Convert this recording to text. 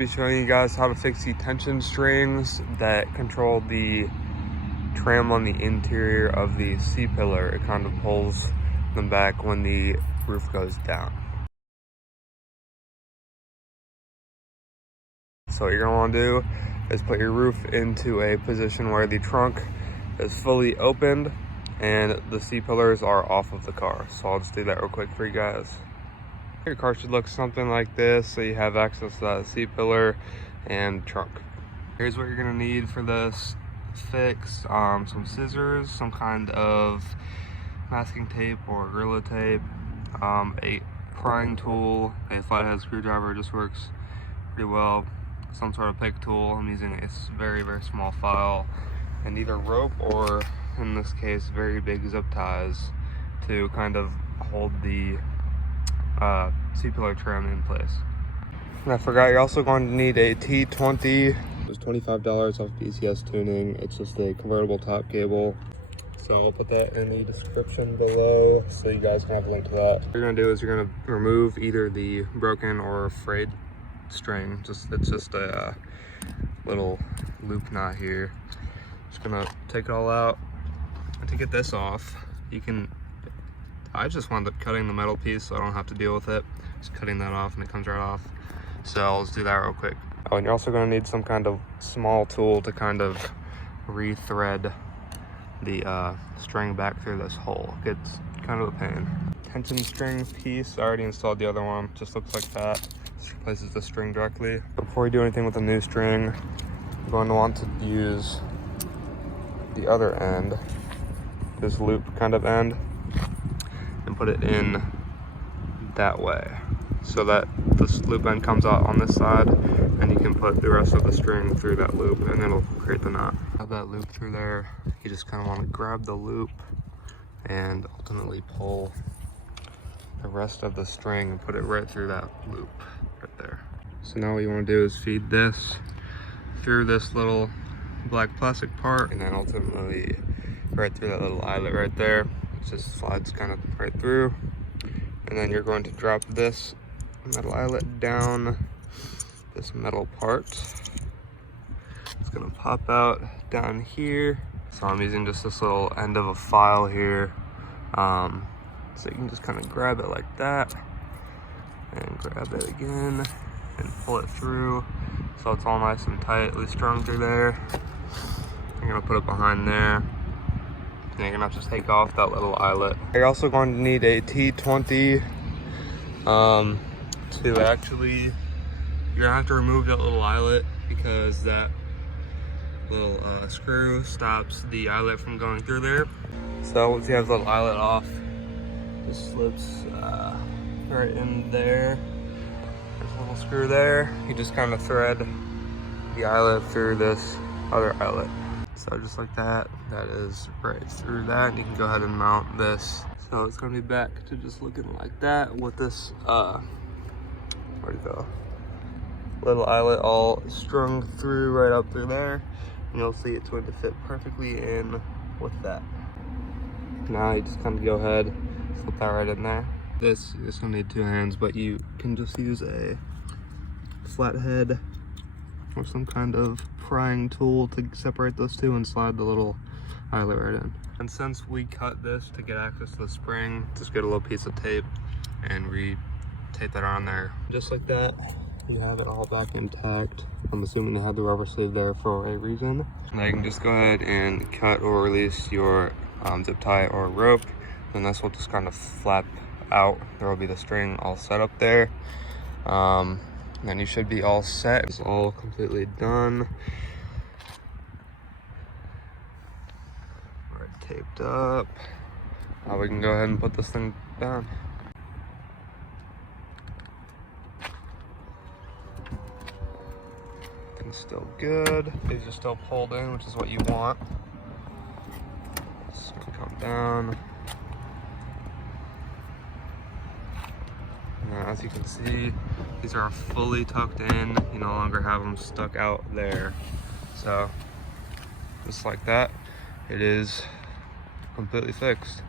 be showing you guys how to fix the tension strings that control the tram on the interior of the C-pillar. It kind of pulls them back when the roof goes down. So what you're gonna wanna do is put your roof into a position where the trunk is fully opened and the C-pillars are off of the car. So I'll just do that real quick for you guys. Your car should look something like this, so you have access to that C-pillar and trunk. Here's what you're gonna need for this fix. Some scissors, some kind of masking tape or Gorilla tape, a prying tool, a flathead screwdriver just works pretty well, some sort of pick tool. I'm using a very, very small file, and either rope or, in this case, very big zip ties to kind of hold the C-pillar trim in place. And I forgot, you're also going to need a T20. It's $25 off BCS Tuning. It's just a convertible top cable. So I'll put that in the description below so you guys can have a link to that. What you're gonna do is you're gonna remove either the broken or frayed string. It's just a little loop knot here. Just gonna take it all out. And to get this off, I just wound up cutting the metal piece so I don't have to deal with it. Just cutting that off and it comes right off. So I'll just do that real quick. Oh, and you're also gonna need some kind of small tool to kind of re-thread the string back through this hole. It's kind of a pain. Tension string piece, I already installed the other one. Just looks like that. Just replaces the string directly. Before you do anything with the new string, you're going to want to use the other end, this loop kind of end, and put it in that way so that this loop end comes out on this side, and you can put the rest of the string through that loop and it'll create the knot. Have that loop through there. You just kind of want to grab the loop and ultimately pull the rest of the string and put it right through that loop right there. So now what you want to do is feed this through this little black plastic part, and then ultimately right through that little eyelet right there. It just slides kind of right through, and then you're going to drop this metal eyelet down this metal part. It's gonna pop out down here. So I'm using just this little end of a file here, so you can just kind of grab it like that and grab it again and pull it through so it's all nice and tightly strung through there. I'm gonna put it behind there, and you're gonna have to take off that little eyelet. You're also going to need a T20 to actually, you're gonna have to remove that little eyelet because that little screw stops the eyelet from going through there. So once you have the little eyelet off, it just slips right in there. There's a little screw there. You just kind of thread the eyelet through this other eyelet. So just like that, that is right through that, and you can go ahead and mount this. So it's gonna be back to just looking like that with this, where'd it go? Little eyelet all strung through right up through there. And you'll see it's going to fit perfectly in with that. Now you just kind of go ahead, slip that right in there. This is gonna need two hands, but you can just use a flathead or some kind of prying tool to separate those two and slide the little eyelet right in. And since we cut this to get access to the spring, just get a little piece of tape and re-tape that on there. Just like that, you have it all back intact. I'm assuming they had the rubber sleeve there for a reason. Now you can just go ahead and cut or release your zip tie or rope, and this will just kind of flap out. There will be the string all set up there. Then you should be all set. It's all completely done. All right, taped up. Now we can go ahead and put this thing down. Thing's still good. These are still pulled in, which is what you want. It's gonna come down. Now, as you can see, these are fully tucked in. You no longer have them stuck out there. So, just like that, it is completely fixed.